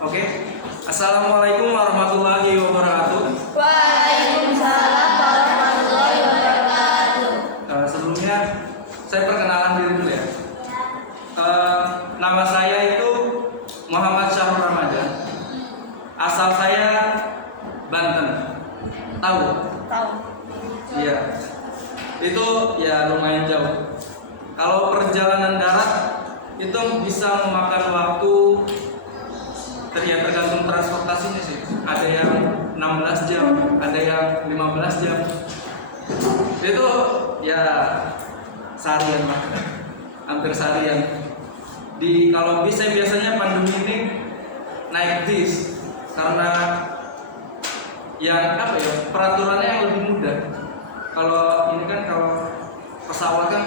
Oke. Assalamualaikum warahmatullahi wabarakatuh. Waalaikumsalam warahmatullahi wabarakatuh. Sebelumnya saya perkenalan diri dulu ya. Nama saya itu Muhammad Syahrul Ramadan. Asal saya Banten. Tahu? Tahu. Iya. Itu ya lumayan jauh. Kalau perjalanan darat itu bisa memakan waktu tergantung transportasinya sih. Ada yang 16 jam, ada yang 15 jam. Itu ya seharian lah. Hampir seharian. Kalau bis saya biasanya pandemi ini naik bis karena yang peraturannya yang lebih mudah. Kalau ini kan kalau pesawat kan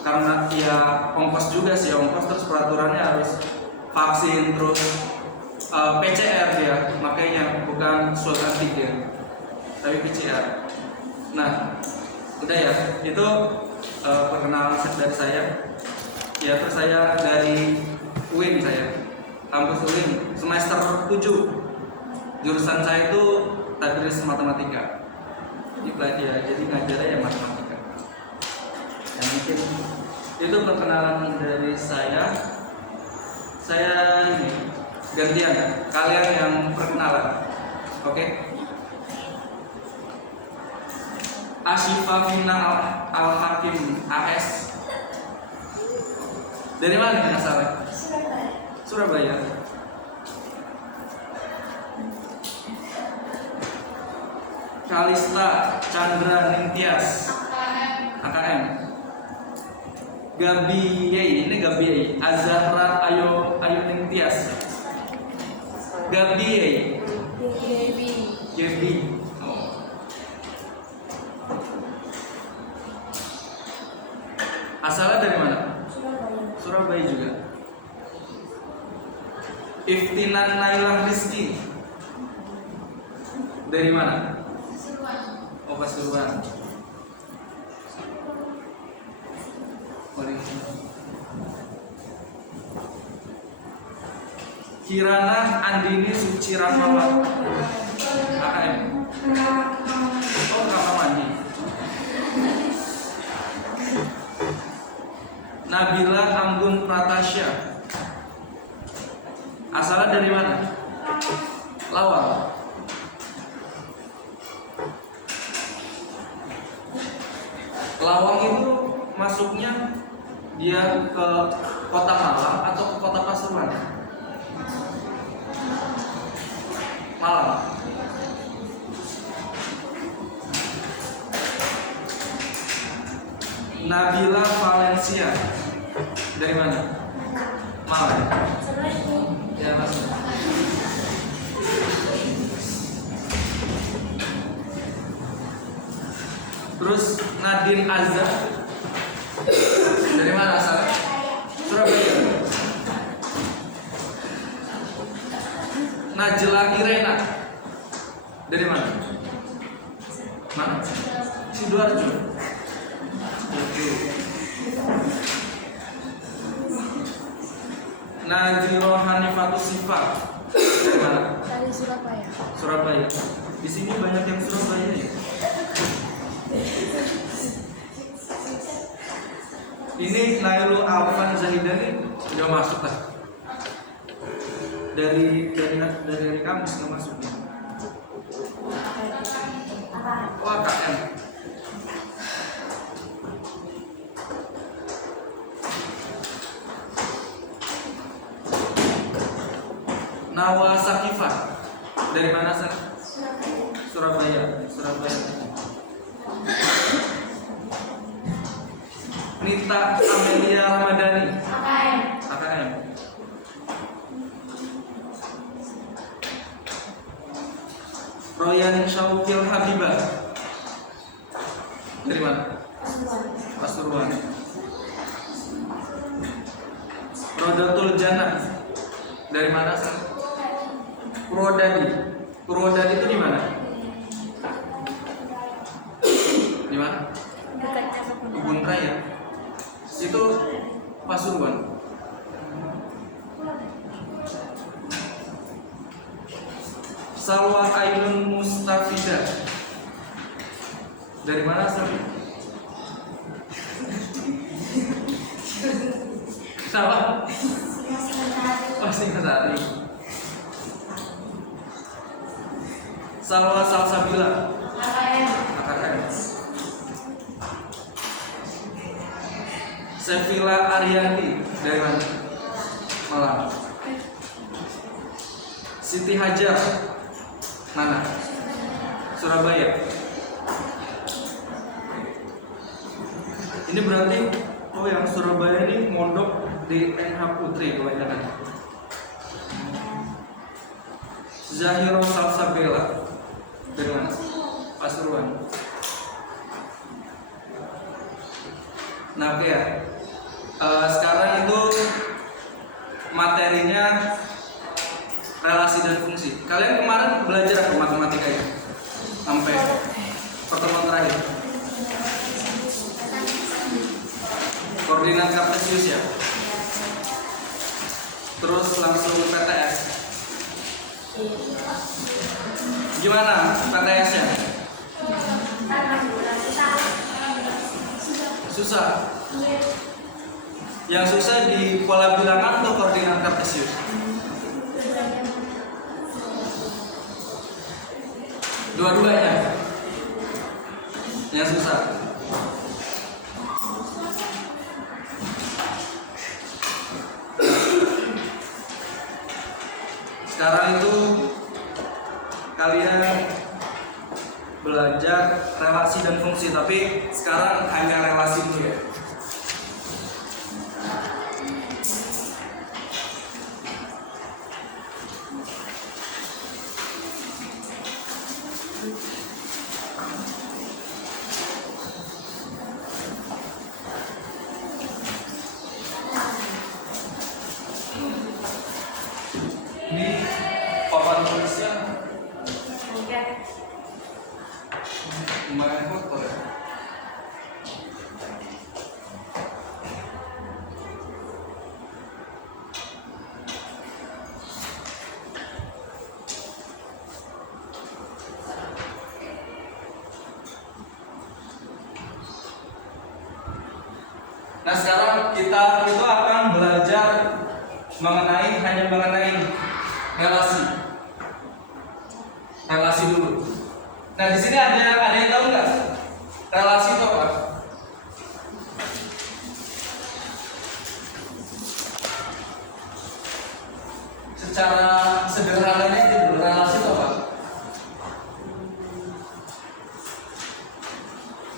karena ya ongkos juga sih, ongkos terus peraturannya harus vaksin terus PCR dia, makanya bukan swab antigen tapi PCR. Nah udah ya, itu perkenalan dari saya. Ya terus saya dari UIN, saya kampus UIN semester 7. Jurusan saya itu tadris matematika. Jadi ngajarnya ya matematika. Dan mungkin itu perkenalan dari saya. Saya ini gantian, kalian yang perkenalan. Oke? Asyifa Fina Al-Hakim AS. Dari mana nih asalnya? Surabaya. Kalista Chandra Nintias AKM. Gabi Yei, ini Gabi Yei. Azahra Ayo Nintias. Gabi Yei. Gabi. Oh. Asalnya dari mana? Surabaya juga. Iftinan Nailah Rizki. Dari mana? Oh, Pasuruan. Kirana Andini Suci Rahmawati AKM. Oh, Rakamani. Nabila Anggun Pratasya. Asalnya dari mana? Lawang. Lawang itu masuknya dia ke kota Malang atau ke kota Pasuruan? Malang. Nabila Valencia. Dari mana? Malang. Ya, masuk. Terus Nadine Azza. Dari mana asalnya? Surabaya. Najla Irena. Dari mana? Mana? Sidoarjo. Najiro Hanifatus Sifa. Dari mana? Dari Surabaya. Surabaya. Di sini banyak yang Surabaya ya. Ini Nailul Alfan Zahidani udah masuk lah. Dari kampus nggak masuk. Wah, KM. Nawa Sakifah. Dari mana sih? Surabaya. Nita Amelia Ramadhani AKM. Royan Syaukil Habibah. Dari mana? Pasuruan. Rodatul Jannah. Dari mana sih? Purwodadi itu di mana? Di mana? Kebun Raya. Itu Pasuruan. Salwa Ainun Mustafidah. Dari mana asalnya? Siapa? Oh, Singosari. Salwa Salsabila. AKM. Sevilla Arianti. Dari mana? Malang. Siti Hajar. Mana? Surabaya. Ini berarti yang Surabaya ini mondok di NH Putri kebanyakan. Zahiro Salsabila. Dari mana? Pasuruan. Nah, oke ya. Sekarang itu materinya relasi dan fungsi. Kalian kemarin belajar apa matematika ya? Sampai pertemuan terakhir. Koordinat kartesius ya. Terus langsung PTS. Gimana PTS-nya? Susah. Yang susah di pola bilangan atau koordinat kartesius? Dua-duanya. Yang susah. Sekarang itu kalian belajar relasi dan fungsi, tapi sekarang hanya relasi dulu ya. Ini papan tulisnya lumayan kotor ya. Nah, sekarang kita itu akan belajar hanya mengenai relasi dulu. Nah, di sini ada yang tahu nggak relasi itu apa? Secara sederhananya itu relasi itu apa?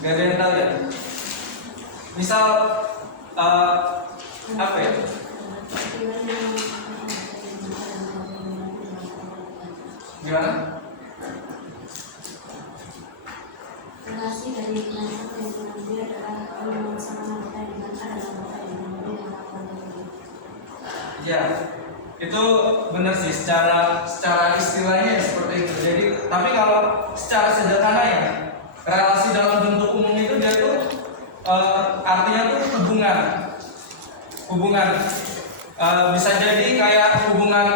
Gak ada yang tahu ya? Misal apa ya? Gimana? Relasi dari lingkungan dia adalah hubungan sama kita dengan dalam Ya, itu benar sih secara istilahnya seperti itu. Jadi, tapi kalau secara sederhana ya, relasi dalam bentuk umum itu dia tuh artinya tuh hubungan. Bisa jadi kayak hubungan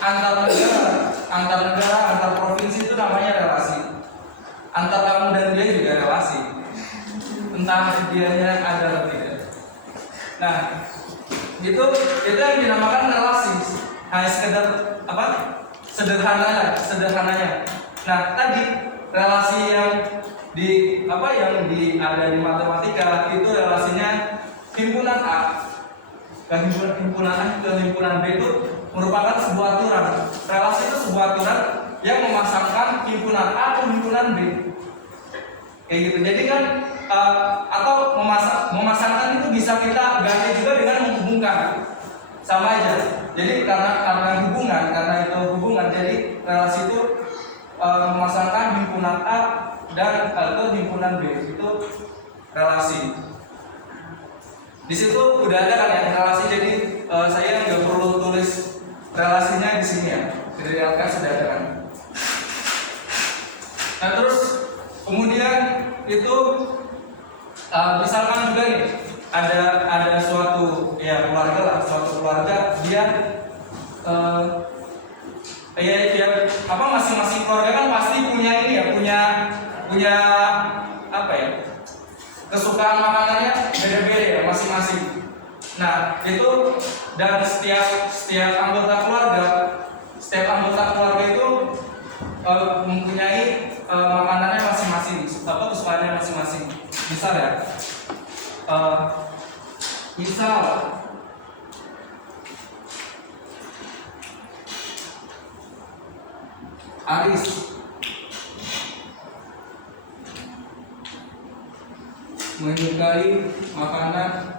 antar negara, antar provinsi itu namanya relasi. Antar kamu dan dia juga relasi. Entah dianya ada atau tidak. Nah, itu yang dinamakan relasi. Hanya sekedar apa? Sederhananya. Nah, tadi relasi yang ada di matematika itu relasinya himpunan A ke himpunan A ke himpunan B itu merupakan sebuah aturan. Relasi itu sebuah aturan yang memasangkan himpunan A ke himpunan B. Kayak gitu. Jadi kan atau memasangkan itu bisa kita ganti juga dengan menghubungkan. Sama aja. Jadi karena itu hubungan, jadi relasi itu memasangkan himpunan A dan ke himpunan B itu relasi. Di situ udah ada kan ya relasi, jadi saya nggak perlu tulis relasinya di sini ya. Dari LK sudah ada kan. Nah, terus kemudian itu misalkan juga nih ada suatu keluarga dia masing-masing kesukaan makanannya beda-beda ya masing-masing. Nah itu dan setiap anggota keluarga itu mempunyai makanannya masing-masing, kesukaannya masing-masing. Misal ya, misal Aris menyukai makanan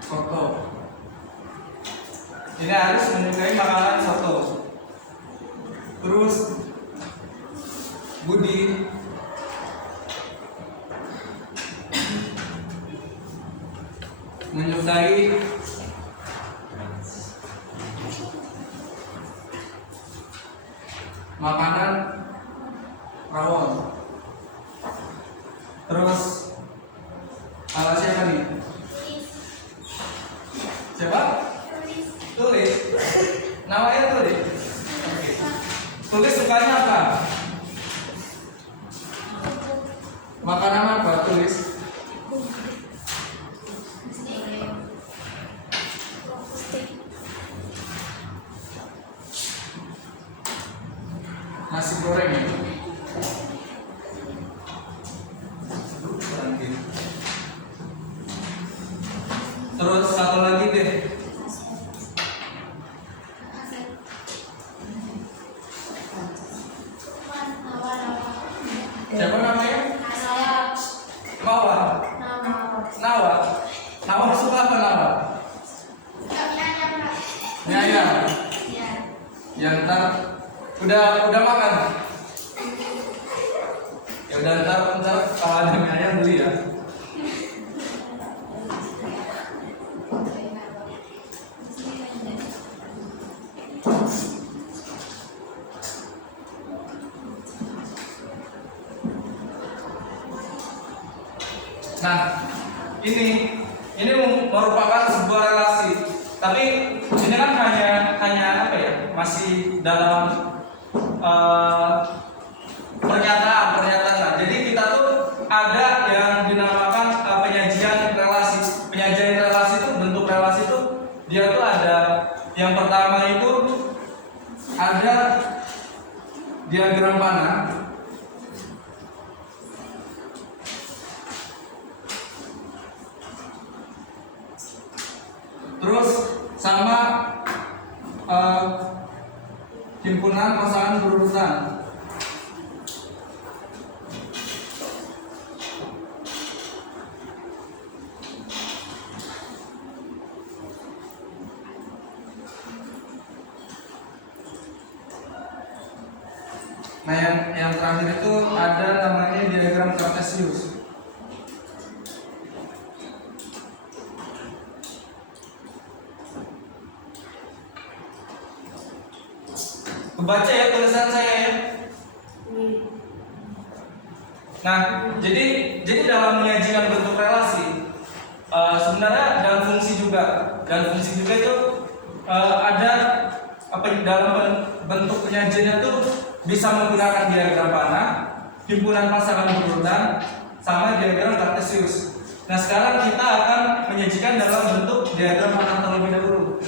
soto. Ini Aris menyukai makanan soto. Terus Budi menyukai makanan rawon. Terus siapa nih? Siapa? Tulis. Namanya Tulis. Oke. Tulis sukanya apa? Makanan apa Tulis? Nasi goreng ya? Terus satu lagi deh. Siapa namanya? Mawar. Nawa. Nawa suka apa Nawa? Nyaya. Ya ntar udah makan. Ya udah ntar kalau ada ayam beli ya. Nah, ini merupakan sebuah relasi. Tapi ini kan hanya apa ya? Masih dalam pernyataan. Nah, jadi kita tuh ada yang dinamakan penyajian relasi. Penyajian relasi itu, bentuk relasi itu dia tuh ada yang pertama itu ada diagram panah. Terus sama himpunan pasangan berurutan. Nah yang terakhir itu ada namanya diagram Cartesius. Kebaca ya tulisan saya ya. Nah, jadi dalam menyajikan bentuk relasi sebenarnya dan fungsi juga itu ada apa dalam bentuk penyajiannya tuh bisa menggunakan diagram panah, himpunan pasangan berurutan, sama diagram Cartesius. Nah, sekarang kita akan menyajikan dalam bentuk diagram panah terlebih dahulu.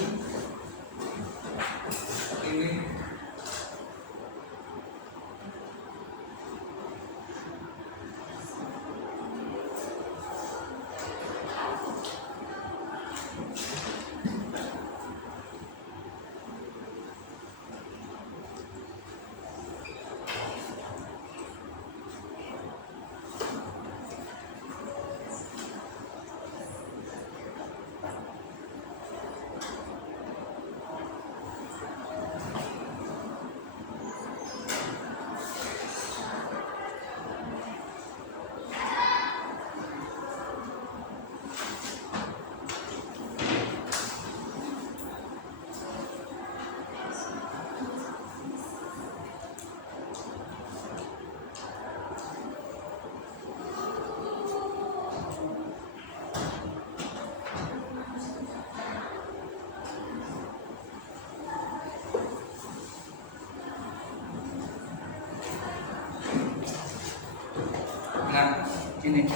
Nah, ini.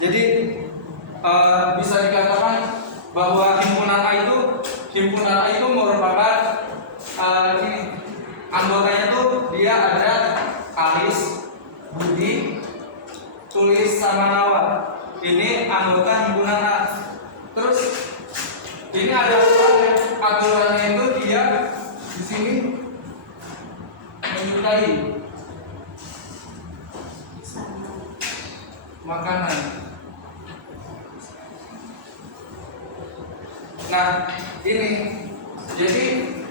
Jadi bisa dikatakan bahwa himpunan A itu merupakan ini anggotanya tuh dia ada Aris, Budi, Tulis sama Nawa. Ini anggota himpunan A. Terus ini ada aturannya itu dia di sini menyukai makanan. Nah, ini jadi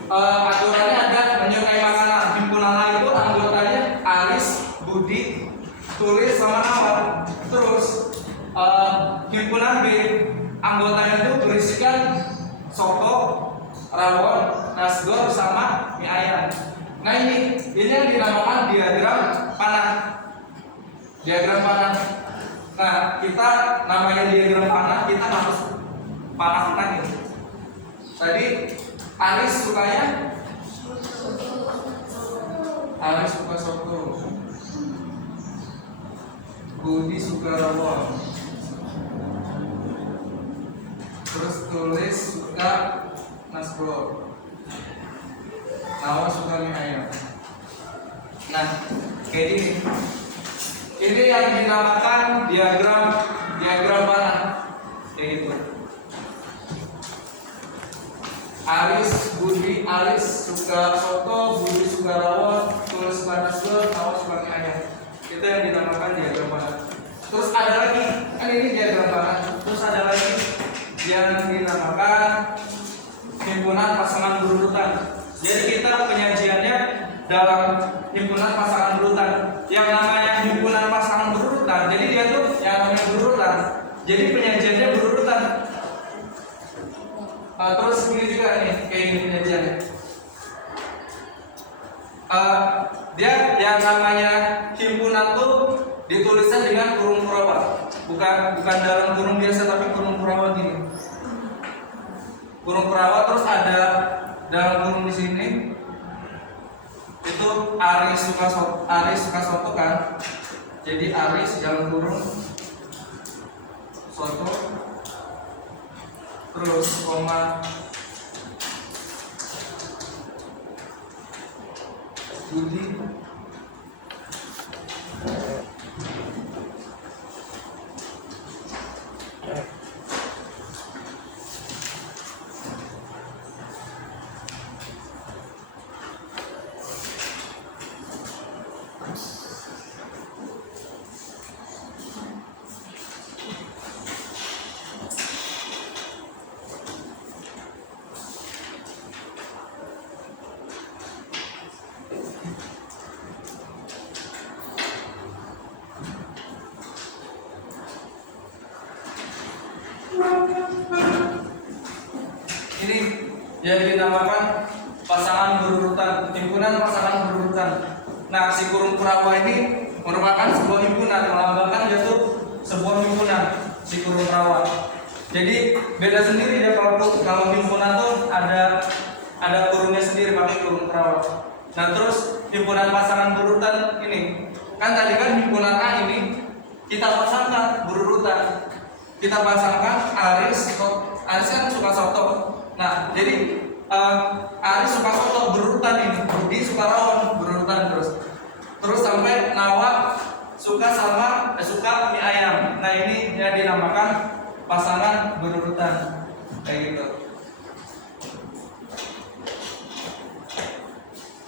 aturannya ada menyukai makanan. Himpunan A itu anggotanya Aris, Budi, Tulis sama Nawa. Terus himpunan B anggotanya itu berisikan soto, rawon, nasgor sama mie ayam. Nah ini yang dinamakan diagram panah. Diagram panah. Nah kita namanya diagram panah, kita harus panahkan ini. Tadi Aris sukanya Aris suka soto, Budi suka rawon, terus Tulis suka nasgor, Nawa suka mie ayam. Nah kayak gini. Ini yang dinamakan diagram panah. Kayak gitu. Aris suka soto, Budi suka rawon, Tulis suka nasgor, Nawa suka mie ayam. Itu yang dinamakan diagram panah. Terus ada lagi, kan ini diagram panah. Terus ada lagi yang dinamakan himpunan pasangan berurutan. Jadi kita penyajiannya dalam himpunan pasangan berurutan. Yang namanya himpunan pasangan berurutan, jadi dia tuh yang namanya berurutan. Jadi penyajiannya berurutan. Terus ini juga nih kayak gini penyajiannya. Dia yang namanya himpunan tuh ditulisnya dengan kurung kurawa, bukan dalam kurung biasa tapi kurung kurawa gini. Kurung kurawa, terus ada dalam kurung di sini itu Aris suka soto kan. Jadi Aris dalam kurung soto, terus koma Budi ini yang dinamakan pasangan berurutan, himpunan pasangan berurutan. Nah, si kurung kurawa ini merupakan sebuah himpunan, melambangkan dia tuh sebuah himpunan, si kurung kurawa. Jadi beda sendiri dia kalau himpunan tuh ada kurungnya sendiri pakai kurung kurawa. Nah, terus himpunan pasangan berurutan ini, kan tadi kan himpunan A ini kita pasangkan berurutan. Kita pasangkan Aris kan suka soto. Nah, jadi Aris suka soto berurutan ini, Budi suka rawon berurutan terus sampai Nawa suka mie ayam. Nah, ini yang dinamakan pasangan berurutan kayak gitu.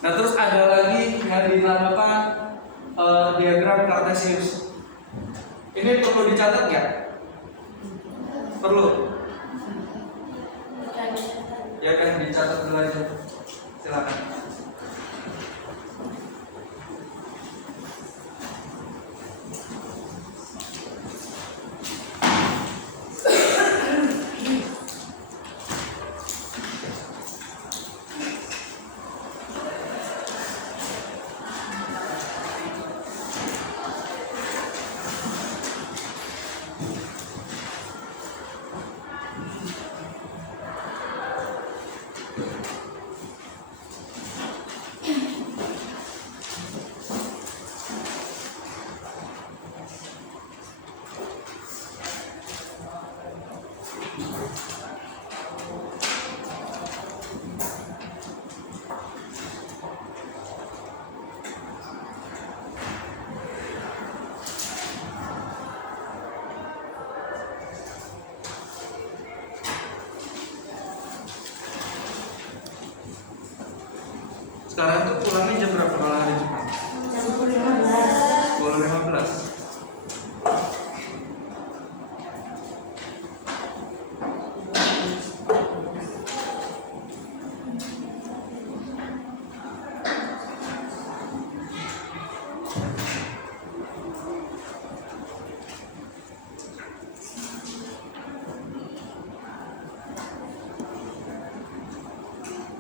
Nah, terus ada lagi yang dinamakan diagram Kartesius. Ini perlu dicatat ya? Perlu. Ya kan, dicatat dulu aja. Silakan. Sekarang tuh pulangnya jam berapa kalau hari Jumat? Jam 10.15. 10.15.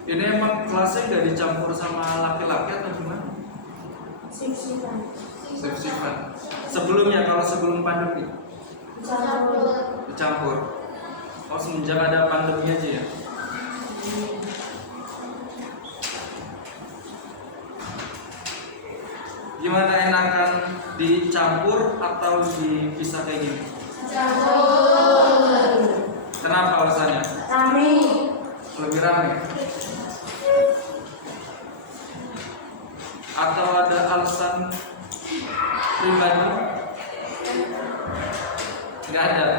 Ini emang kelasnya nggak dicampur sama laki-laki atau gimana? Sip-sipan. Shift-shiftan. Sebelumnya kalau sebelum pandemi dicampur. Oh semenjak ada pandemi aja ya? Gimana enakan dicampur atau dipisah kayak gini? Campur. Kenapa alasannya? Rame. Lebih ramai? Atau ada alasan pribadi? Nggak ada.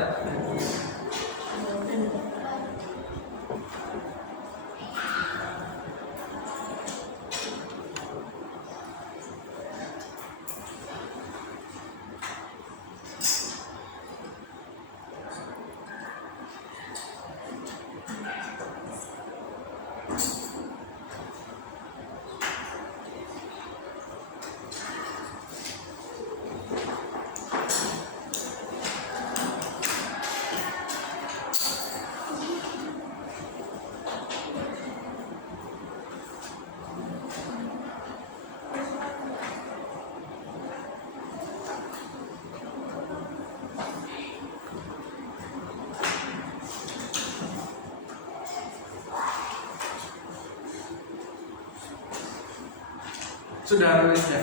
Sudah nulis ya?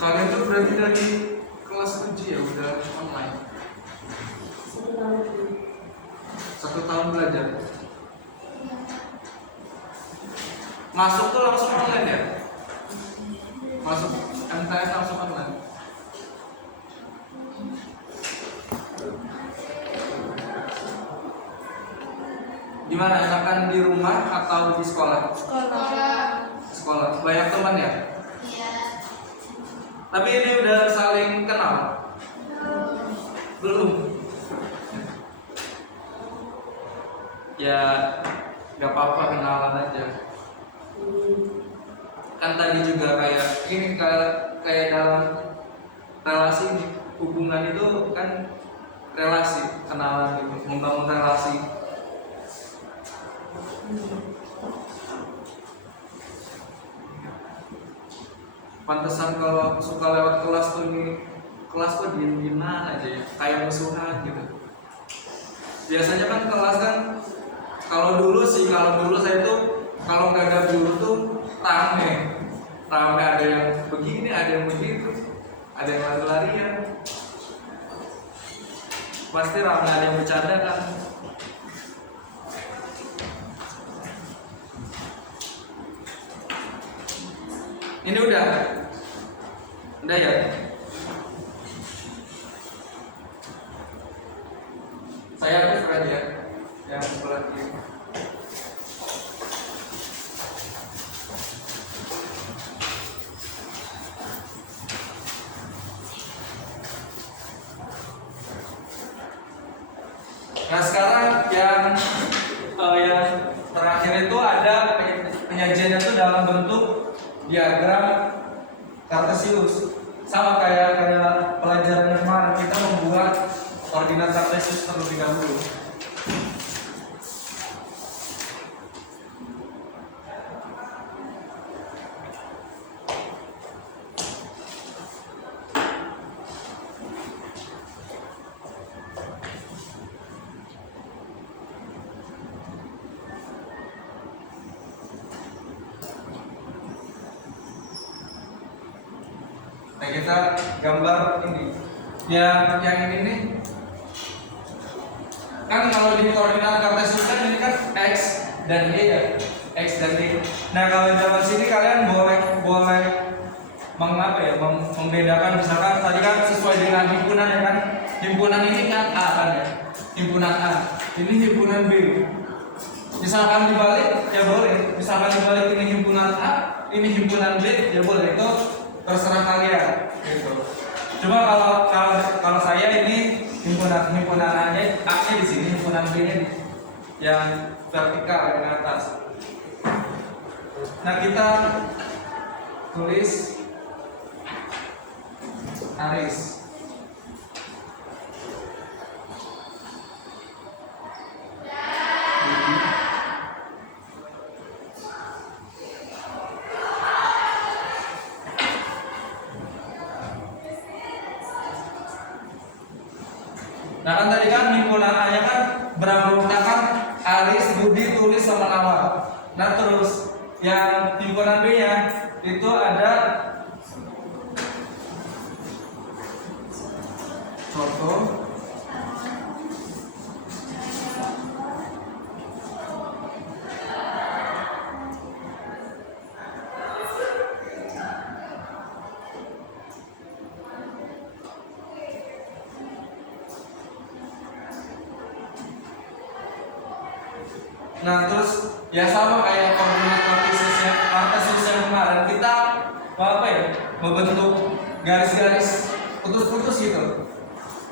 Kalian tuh berarti dari kelas 7 ya udah online. 1 tahun belajar. Masuk tuh langsung online ya? Masuk MTS langsung online. Gimana, enakan di rumah atau di sekolah? Sekolah. Banyak teman ya? Tapi ini udah saling kenal? Belum? Ya gak apa-apa, kenalan aja. Kan tadi juga kayak ini, kayak dalam relasi hubungan itu kan relasi, kenalan gitu, membangun relasi. Pantesan kalau suka lewat kelas tuh diem aja ya, kayak musuhan gitu. Biasanya kan kelas kan, kalau dulu saya tuh kalau nggak ada guru tuh rame, ada yang begini, ada yang begitu, ada yang lari-larian, pasti rame, ada yang bercanda kan. Ini udah ya. Saya hapus aja yang sebelah kiri. Nah sekarang yang terakhir itu ada penyajiannya itu dalam bentuk diagram kartesius. Sama kayak pelajaran kemarin, kita membuat koordinat kartesius terlebih dahulu. Nah kita gambar ini, yang ini nih, kan kalau di koordinat kartesius kan ini kan x dan y ya, x dan y. Nah kalau dalam sini kalian boleh membedakan, misalkan tadi kan sesuai dengan himpunan ya kan, himpunan ini kan A kan ya, himpunan A, ini himpunan B. Misalkan dibalik ya boleh, misalkan dibalik ini himpunan A, ini himpunan B ya boleh, itu terserah kalian gitu. Cuma kalau saya ini himpunan A-nya di sini, himpunan B-nya yang vertikal yang atas. Nah kita tulis aris. Nah kan tadi kan himpunan A-nya kan beranggotakan Aris, Budi, Tulis, sama Nawar. Nah terus yang himpunan B-nya itu ada Coto, nah terus ya sama kayak koordinat kartesius yang kemarin, kita membentuk garis-garis putus-putus gitu,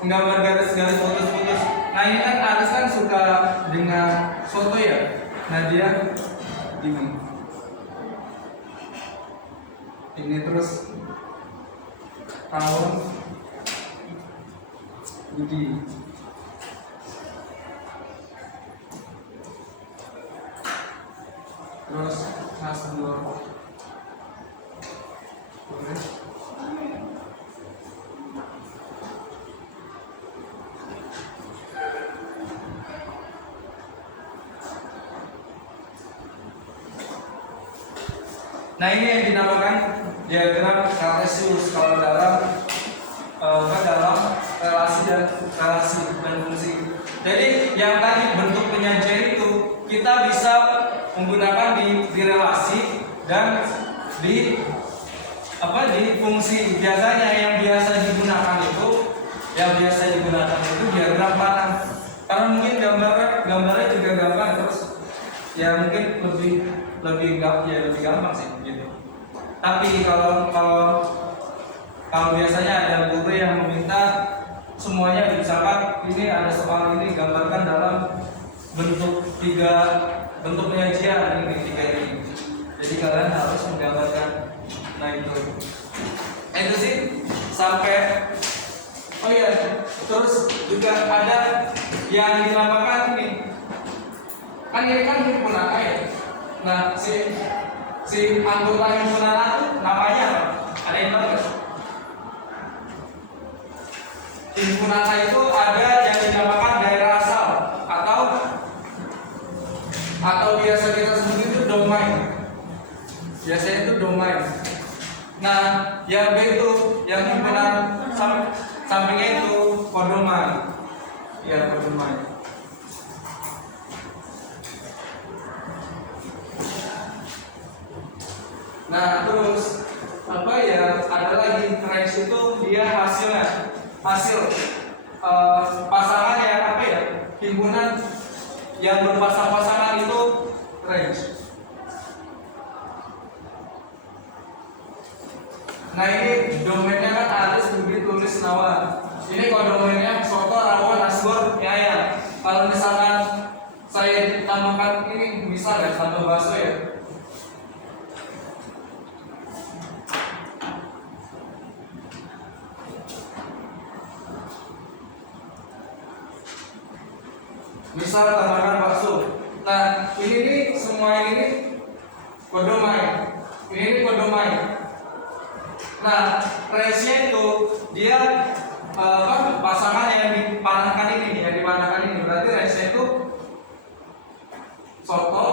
menggambar garis-garis putus-putus. Nah ini kan Aris kan suka dengan soto ya, nah dia ini terus tahun Budi. Terus Hasbul. Nah ini yang dinamakan diagram kartesius kalau dalam relasi dan fungsi. Jadi yang tadi bentuk penyajian itu kita bisa menggunakan di relasi dan di fungsi. Biasanya yang biasa digunakan itu diagram panah, karena mungkin gambarnya juga gampang, terus ya mungkin lebih gampang sih gitu. Tapi kalau biasanya ada guru yang meminta semuanya, misalkan ini ada soal ini gambarkan dalam bentuk bentuk penyajian ini 3 ini. Jadi kalian harus menggambarkan. Nah itu sih sampai. Oh iya, terus juga ada yang dinamakan ini. Kan ini kan himpunan A ya. Nah si anggota himpunan A itu namanya apa? Ada yang tahu nggak? Himpunan A itu ada yang dinamakan daerah asal atau biasa kita sebut itu domain. Biasanya itu domain. Nah, yang B itu yang himpunan sampingnya itu kodomain. Ya, kodomain. Nah, terus hasil pasangan yang apa ya, himpunan yang berpasang-pasangan itu range. Nah ini domainnya kan Aris, Budi, Tulis, Nawa. Ini kalau domainnya Soto, Rawon, Nasgor, Yaya. Kalau misalkan saya tambahkan ini, misal ya tambah bakso ya. Misal tambahkan bakso. Nah ini nih semua ini kodomai. Ini nih kodomai. Nah range-nya itu dia pasangan yang dipanahkan ini, berarti range-nya itu soto,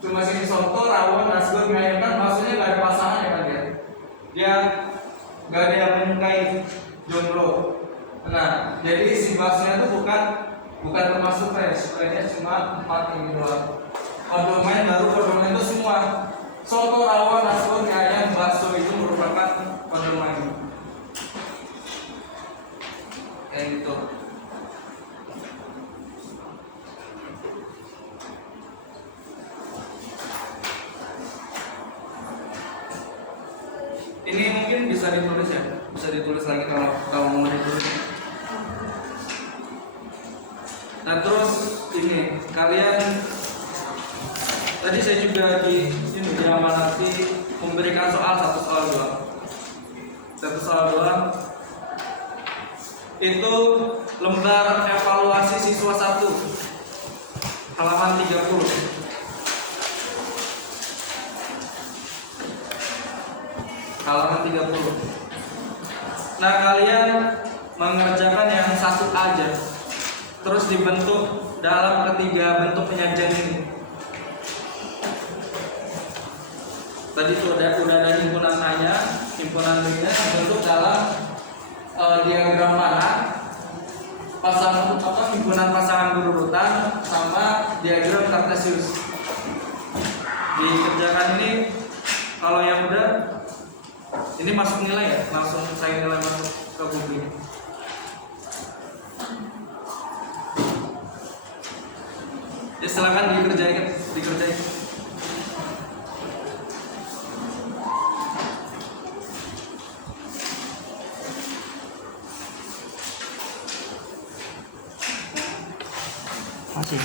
cuma sini soto, rawon, nasgor, mie kan maksudnya gak ada pasangan ya kan dia gak ada yang menyukai jomblo. Nah jadi isi baksonya itu bukan termasuk range-nya cuma 4 ini doang. Kodomain baru kodomain itu semua soto, rawon, nasgor, mie ayam, bakso itu merupakan kodomain. Kayak gitu. Ini mungkin bisa ditulis ya, bisa ditulis lagi kalau mau ditulis. Nah terus ini kalian tadi saya juga diamanati memberikan satu soal doang. Itu lembar evaluasi siswa 1 halaman 30. Halaman 30. Nah kalian mengerjakan yang satu aja, terus dibentuk dalam ketiga bentuk penyajian ini. Tadi itu udah ada himpunan A-nya, himpunan B-nya dibentuk dalam diagram panah, himpunan pasangan berurutan sama diagram kartesius. Dikerjakan ini, kalau yang udah ini masuk nilai ya, langsung saya nilai masuk ke buku ini. Ya silakan dikerjain. Masih.